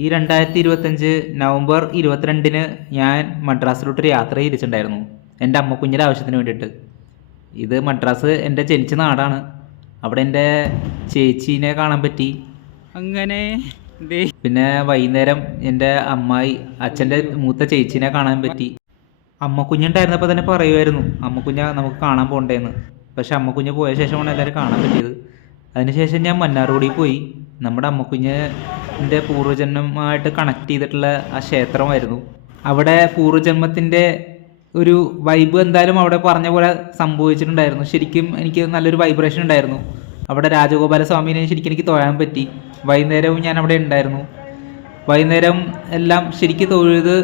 ഈ 2025 നവംബർ 22-ന് ഞാൻ മദ്രാസിലോട്ടൊരു യാത്ര തിരിച്ചിട്ടുണ്ടായിരുന്നു എൻ്റെ അമ്മക്കുഞ്ഞിൻ്റെ ആവശ്യത്തിന് വേണ്ടിയിട്ട്. ഇത് മദ്രാസ് എൻ്റെ ജനിച്ച നാടാണ്. അവിടെ എൻ്റെ ചേച്ചീനെ കാണാൻ പറ്റി. അങ്ങനെ പിന്നെ വൈകുന്നേരം എൻ്റെ അമ്മായി അച്ഛൻ്റെ മൂത്ത ചേച്ചീനെ കാണാൻ പറ്റി. അമ്മക്കുഞ്ഞുണ്ടായിരുന്നപ്പോൾ തന്നെ പറയുമായിരുന്നു അമ്മക്കുഞ്ഞ നമുക്ക് കാണാൻ പോകണ്ടേന്ന്. പക്ഷെ അമ്മക്കുഞ്ഞ് പോയ ശേഷമാണ് എല്ലാവരും കാണാൻ പറ്റിയത്. അതിനുശേഷം ഞാൻ മന്നാർഗുഡി പോയി. നമ്മുടെ അമ്മക്കുഞ്ഞിൻ്റെ പൂർവ്വജന്മമായിട്ട് കണക്ട് ചെയ്തിട്ടുള്ള ആ ക്ഷേത്രമായിരുന്നു. അവിടെ പൂർവ്വജന്മത്തിൻ്റെ ഒരു വൈബ് എന്തായാലും അവിടെ പറഞ്ഞ പോലെ സംഭവിച്ചിട്ടുണ്ടായിരുന്നു. ശരിക്കും എനിക്ക് നല്ലൊരു വൈബ്രേഷൻ ഉണ്ടായിരുന്നു. അവിടെ രാജഗോപാല സ്വാമീനെ ശരിക്കും എനിക്ക് തൊഴാൻ പറ്റി. വൈകുന്നേരവും ഞാൻ അവിടെ ഉണ്ടായിരുന്നു. വൈകുന്നേരം എല്ലാം ശരിക്കും തൊഴുത്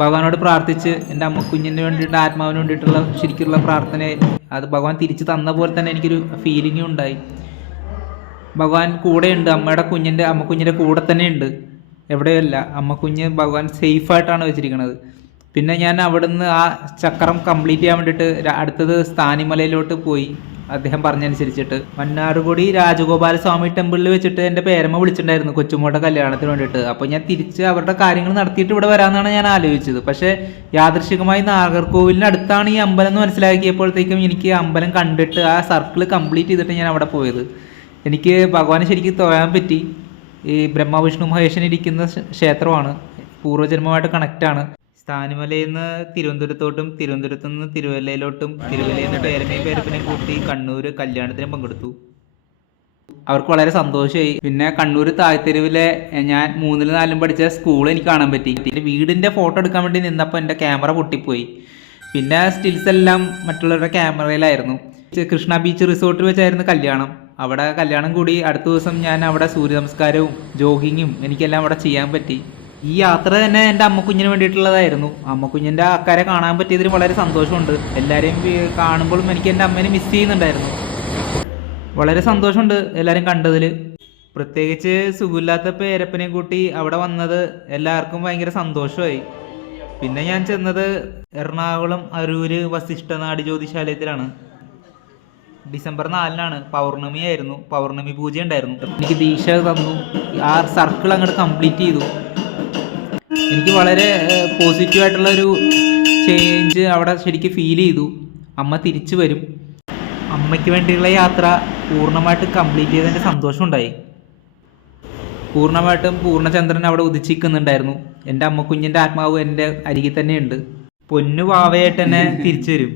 ഭഗവാനോട് പ്രാർത്ഥിച്ച് എൻ്റെ അമ്മക്കുഞ്ഞിന് വേണ്ടിയിട്ട് ആത്മാവിന് വേണ്ടിയിട്ടുള്ള ശരിക്കുള്ള പ്രാർത്ഥന അത് ഭഗവാൻ തിരിച്ച് തന്ന പോലെ തന്നെ എനിക്കൊരു ഫീലിംഗും ഉണ്ടായി. ഭഗവാൻ കൂടെയുണ്ട്, അമ്മക്കുഞ്ഞിൻ്റെ കൂടെ തന്നെ ഉണ്ട്, എവിടെയല്ല. അമ്മക്കുഞ്ഞ് ഭഗവാൻ സേഫായിട്ടാണ് വെച്ചിരിക്കുന്നത്. പിന്നെ ഞാൻ അവിടുന്ന് ആ ചക്രം കംപ്ലീറ്റ് ചെയ്യാൻ വേണ്ടിയിട്ട് അടുത്തത് സ്ഥാനിമലയിലോട്ട് പോയി. അദ്ദേഹം പറഞ്ഞനുസരിച്ചിട്ട് മന്നാർഗുഡി രാജഗോപാല സ്വാമി ടെമ്പിളിൽ വെച്ചിട്ട് എൻ്റെ പേരമ്മ വിളിച്ചിട്ടുണ്ടായിരുന്നു കൊച്ചുമോളുടെ കല്യാണത്തിന് വേണ്ടിയിട്ട്. അപ്പോൾ ഞാൻ തിരിച്ച് അവരുടെ കാര്യങ്ങൾ നടത്തിയിട്ട് ഇവിടെ വരാമെന്നാണ് ഞാൻ ആലോചിച്ചത്. പക്ഷേ യാദൃശികമായി നാഗർകോവിലിന് അടുത്താണ് ഈ അമ്പലം എന്ന് മനസ്സിലാക്കിയപ്പോഴത്തേക്കും എനിക്ക് അമ്പലം കണ്ടിട്ട് ആ സർക്കിൾ കംപ്ലീറ്റ് ചെയ്തിട്ട് ഞാൻ അവിടെ പോയത്. എനിക്ക് ഭഗവാനെ ശരിക്കും തൊഴാൻ പറ്റി. ഈ ബ്രഹ്മ വിഷ്ണു മഹേശൻ ഇരിക്കുന്ന ക്ഷേത്രമാണ്, പൂർവ്വജന്മമായിട്ട് കണക്റ്റാണ്. സ്ഥാനിമലയിൽ നിന്ന് തിരുവനന്തപുരത്തോട്ടും തിരുവനന്തപുരത്ത് നിന്ന് തിരുവല്ലയിലോട്ടും തിരുവല്ലയിൽ നിന്ന് പേരമ്മയും പേരപ്പനെയും കൂട്ടി കണ്ണൂർ കല്യാണത്തിന് പങ്കെടുത്തു. അവർക്ക് വളരെ സന്തോഷമായി. പിന്നെ കണ്ണൂർ താഴ്ത്തെരുവിലെ ഞാൻ 3ലും 4ലും പഠിച്ച സ്കൂൾ എനിക്ക് കാണാൻ പറ്റി. വീടിൻ്റെ ഫോട്ടോ എടുക്കാൻ വേണ്ടി നിന്നപ്പോൾ എൻ്റെ ക്യാമറ പൊട്ടിപ്പോയി. പിന്നെ സ്റ്റിൽസ് എല്ലാം മറ്റുള്ളവരുടെ ക്യാമറയിലായിരുന്നു. കൃഷ്ണ ബീച്ച് റിസോർട്ടിൽ വെച്ചായിരുന്നു കല്യാണം. അവിടെ കല്യാണം കൂടി അടുത്ത ദിവസം ഞാൻ അവിടെ സൂര്യ നമസ്കാരവും ജോഗിങ്ങും എനിക്കെല്ലാം അവിടെ ചെയ്യാൻ പറ്റി. ഈ യാത്ര തന്നെ എൻ്റെ അമ്മക്കുഞ്ഞിന് വേണ്ടിയിട്ടുള്ളതായിരുന്നു. അമ്മക്കുഞ്ഞിൻ്റെ ആൾക്കാരെ കാണാൻ പറ്റിയതിൽ വളരെ സന്തോഷമുണ്ട്. എല്ലാവരെയും കാണുമ്പോഴും എനിക്ക് എൻ്റെ അമ്മേനെ മിസ് ചെയ്യുന്നുണ്ടായിരുന്നു. വളരെ സന്തോഷമുണ്ട് എല്ലാവരും കണ്ടതിൽ. പ്രത്യേകിച്ച് സുഖമില്ലാത്ത പേരപ്പനെയും കൂട്ടി അവിടെ വന്നത് എല്ലാവർക്കും ഭയങ്കര സന്തോഷമായി. പിന്നെ ഞാൻ ചെന്നത് എറണാകുളം അരൂര് വസിഷ്ഠനാടി ജ്യോതിശാലയത്തിലാണ്. ഡിസംബർ 4-നാണ്, പൗർണമിയായിരുന്നു. പൗർണമി പൂജ ഉണ്ടായിരുന്നു. എനിക്ക് ദീക്ഷ തന്നു. ആ സർക്കിൾ അങ്ങോട്ട് കംപ്ലീറ്റ് ചെയ്തു. എനിക്ക് വളരെ പോസിറ്റീവായിട്ടുള്ളൊരു ചേഞ്ച് അവിടെ ശരിക്കും ഫീൽ ചെയ്തു. അമ്മ തിരിച്ചു വരും. അമ്മയ്ക്ക് വേണ്ടിയുള്ള യാത്ര പൂർണ്ണമായിട്ട് കംപ്ലീറ്റ് ചെയ്തതിൻ്റെ സന്തോഷമുണ്ടായി. പൂർണ്ണമായിട്ടും പൂർണ്ണചന്ദ്രൻ അവിടെ ഉദിച്ചിരിക്കുന്നുണ്ടായിരുന്നു. എൻ്റെ അമ്മക്കുഞ്ഞിൻ്റെ ആത്മാവ് എൻ്റെ അരികിൽ തന്നെയുണ്ട്. പൊന്നു വാവയായിട്ട് തന്നെ തിരിച്ചു വരും.